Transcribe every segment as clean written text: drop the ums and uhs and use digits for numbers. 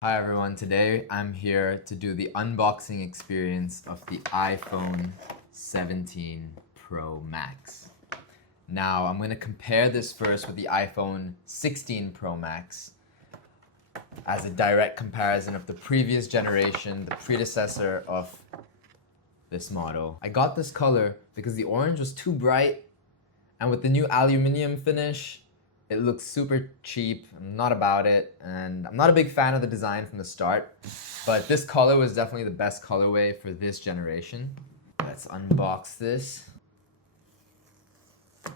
Hi everyone, today I'm here to do the unboxing experience of the iPhone 17 Pro Max. Now I'm going to compare this first with the iPhone 16 Pro Max as a direct comparison of the previous generation, the predecessor of this model. I got this color because the orange was too bright, and with the new aluminum finish, it looks super cheap. I'm not about it, and I'm not a big fan of the design from the start, but this color was definitely the best colorway for this generation. Let's unbox this. My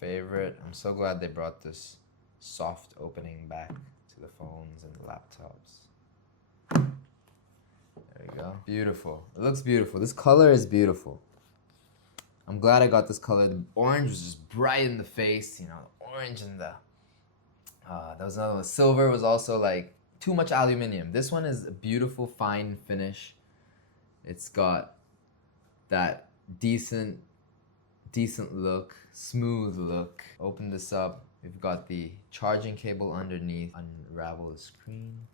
favorite. I'm so glad they brought this soft opening back to the phones and the laptops. There you go. Beautiful. It looks beautiful. This color is beautiful. I'm glad I got this color. The orange was just bright in the face, you know, the orange and there was another one. Silver was also like too much aluminum. This one is a beautiful, fine finish. It's got that decent look, smooth look. Open this up. We've got the charging cable underneath. Unravel the screen.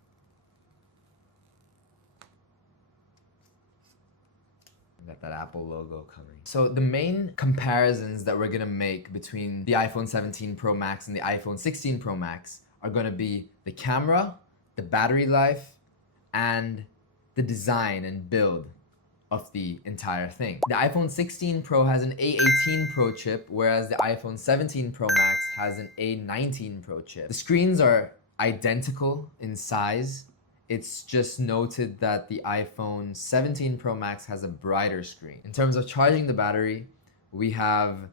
Got that Apple logo covering. So the main comparisons that we're gonna make between the iPhone 17 Pro Max and the iPhone 16 Pro Max are gonna be the camera, the battery life, and the design and build of the entire thing. The iPhone 16 Pro has an A18 Pro chip, whereas the iPhone 17 Pro Max has an A19 Pro chip. The screens are identical in size. It's just noted that the iPhone 17 Pro Max has a brighter screen. In terms of charging the battery, we have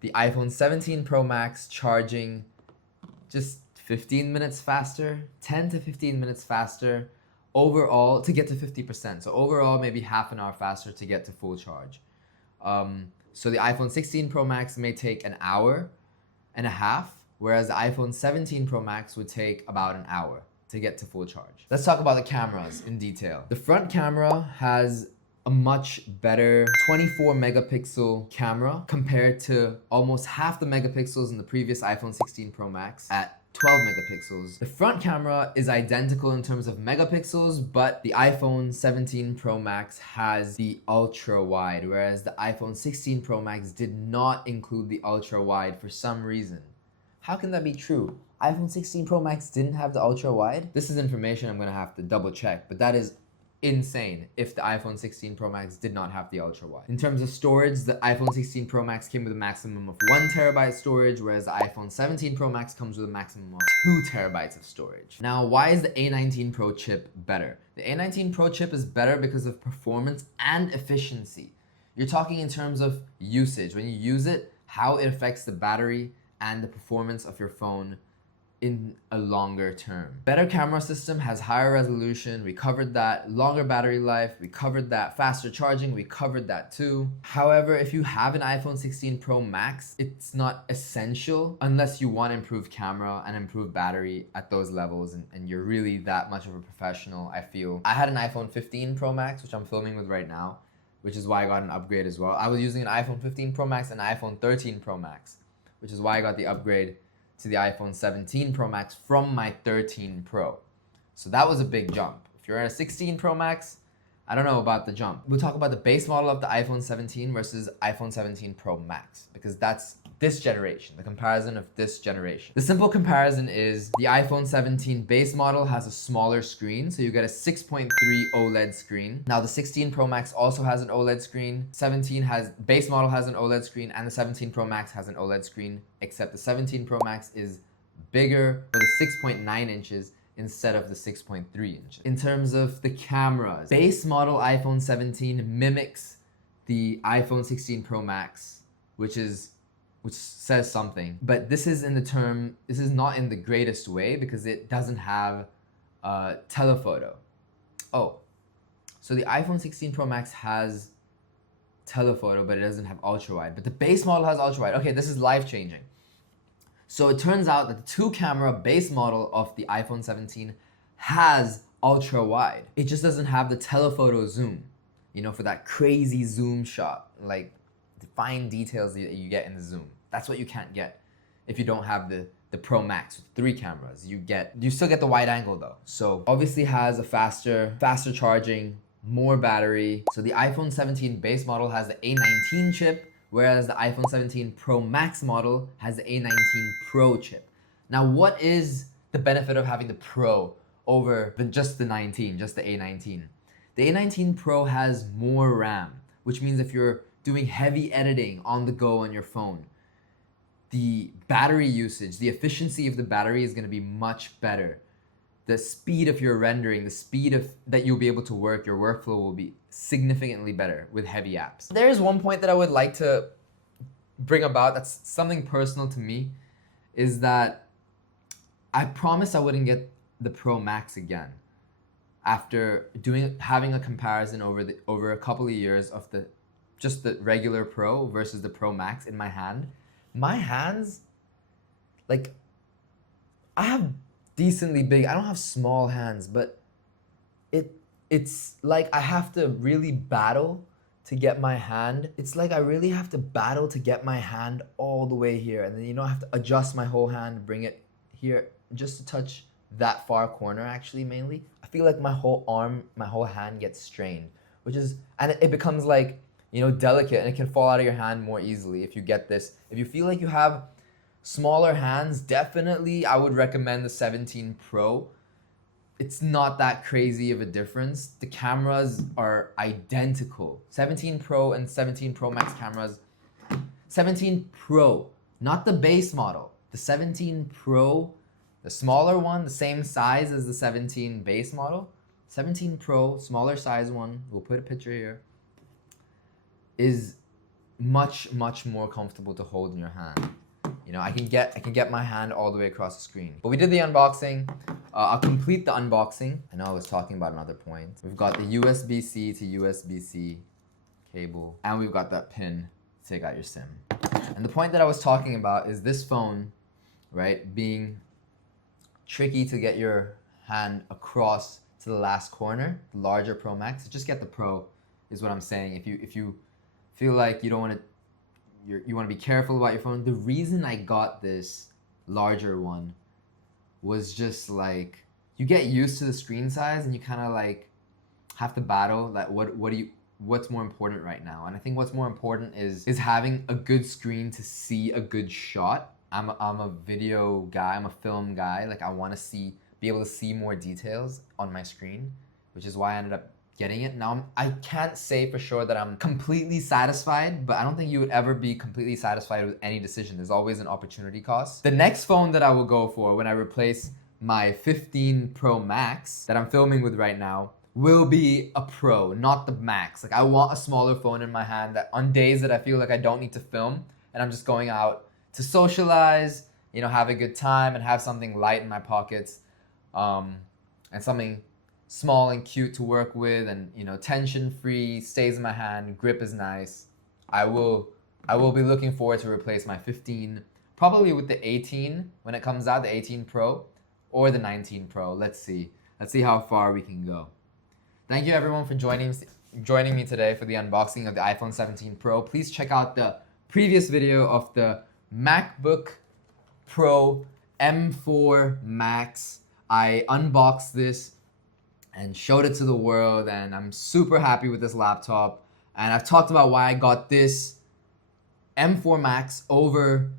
the iPhone 17 Pro Max charging just 15 minutes faster, 10 to 15 minutes faster overall to get to 50%. So overall, maybe half an hour faster to get to full charge. So the iPhone 16 Pro Max may take an hour and a half, whereas the iPhone 17 Pro Max would take about an hour to get to full charge. Let's talk about the cameras in detail. The front camera has a much better 24 megapixel camera compared to almost half the megapixels in the previous iPhone 16 Pro Max at 12 megapixels. The front camera is identical in terms of megapixels, but the iPhone 17 Pro Max has the ultra wide, whereas the iPhone 16 Pro Max did not include the ultra wide for some reason. How can that be true? iPhone 16 Pro Max didn't have the ultra wide? This is information I'm gonna have to double check, but that is insane if the iPhone 16 Pro Max did not have the ultra wide. In terms of storage, the iPhone 16 Pro Max came with a maximum of 1 terabyte storage, whereas the iPhone 17 Pro Max comes with a maximum of 2 terabytes of storage. Now, why is the A19 Pro chip better? The A19 Pro chip is better because of performance and efficiency. You're talking in terms of usage. When you use it, how it affects the battery and the performance of your phone in a longer term. Better camera system has higher resolution, we covered that. Longer battery life, we covered that. Faster charging, we covered that too. However, if you have an iPhone 16 Pro Max, it's not essential unless you want improved camera and improved battery at those levels and you're really that much of a professional, I feel. I had an iPhone 15 Pro Max, which I'm filming with right now, which is why I got an upgrade as well. I was using an iPhone 15 Pro Max and an iPhone 13 Pro Max, which is why I got the upgrade to the iPhone 17 Pro Max from my 13 Pro. So that was a big jump. If you're at a 16 Pro Max, I don't know about the jump. We'll talk about the base model of the iPhone 17 versus iPhone 17 Pro Max, because that's this generation, the comparison of this generation. The simple comparison is the iPhone 17 base model has a smaller screen, so you get a 6.3 OLED screen. Now the 16 Pro Max also has an OLED screen. Base model has an OLED screen, and the 17 Pro Max has an OLED screen, except the 17 Pro Max is bigger for the 6.9 inches instead of the 6.3 inches. In terms of the cameras, base model iPhone 17 mimics the iPhone 16 Pro Max, which says something. But this is not in the greatest way because it doesn't have telephoto. Oh, so the iPhone 16 Pro Max has telephoto, but it doesn't have ultra wide. But the base model has ultra wide. Okay, this is life changing. So it turns out that the 2-camera base model of the iPhone 17 has ultra wide. It just doesn't have the telephoto zoom. you know, for that crazy zoom shot, like the fine details that you get in the zoom. That's what you can't get if you don't have the Pro Max with 3 cameras. You still get the wide angle though. So obviously has a faster charging, more battery. So the iPhone 17 base model has the A19 chip, whereas the iPhone 17 Pro Max model has the A19 Pro chip. Now, what is the benefit of having the Pro over just the 19, just the A19? The A19 Pro has more RAM, which means if you're doing heavy editing on the go on your phone, the battery usage, the efficiency of the battery is going to be much better. The speed of your rendering, the speed of that you'll be able to work, your workflow will be significantly better with heavy apps. There is one point that I would like to bring about that's something personal to me, is that I promised I wouldn't get the Pro Max again after having a comparison over a couple of years of just the regular Pro versus the Pro Max in my hand. My hands, like, I have decently big, I don't have small hands, but it's like I have to really battle to get my hand. It's like I really have to battle to get my hand all the way here. And then, you know, I have to adjust my whole hand, bring it here just to touch that far corner, actually, mainly. I feel like my whole arm, my whole hand gets strained, and it becomes like, you know, delicate, and it can fall out of your hand more easily if you get this. If you feel like you have smaller hands, definitely I would recommend the 17 Pro. It's not that crazy of a difference. The cameras are identical. 17 Pro and 17 Pro Max cameras. 17 Pro, not the base model. The 17 Pro, the smaller one, the same size as the 17 base model. 17 Pro, smaller size one, we'll put a picture here, is much, much more comfortable to hold in your hand. You know, I can get my hand all the way across the screen. But we did the unboxing. I'll complete the unboxing. I know I was talking about another point. We've got the USB-C to USB-C cable, and we've got that pin to take out your SIM. And the point that I was talking about is this phone, right, being tricky to get your hand across to the last corner, the larger Pro Max. Just get the Pro, is what I'm saying. If you feel like you don't want to, you want to be careful about your phone. The reason I got this larger one was just like, you get used to the screen size and you kind of like have to battle like what's more important right now. And I think what's more important is having a good screen to see a good shot. I'm a video guy, I'm a film guy. Like, I want to be able to see more details on my screen, which is why I ended up getting it. Now, I can't say for sure that I'm completely satisfied, but I don't think you would ever be completely satisfied with any decision. There's always an opportunity cost. The next phone that I will go for when I replace my 15 Pro Max that I'm filming with right now will be a Pro, not the Max. Like, I want a smaller phone in my hand that on days that I feel like I don't need to film and I'm just going out to socialize, you know, have a good time and have something light in my pockets, and something small and cute to work with, and, you know, tension free, stays in my hand, grip is nice. I will be looking forward to replace my 15, probably with the 18 when it comes out, the 18 Pro or the 19 Pro. Let's see how far we can go. Thank you everyone for joining me today for the unboxing of the iPhone 17 Pro. Please check out the previous video of the MacBook Pro M4 Max. I unboxed this and showed it to the world, and I'm super happy with this laptop. And I've talked about why I got this M4 Max over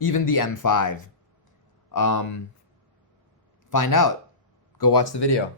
even the M5. Find out. Go watch the video.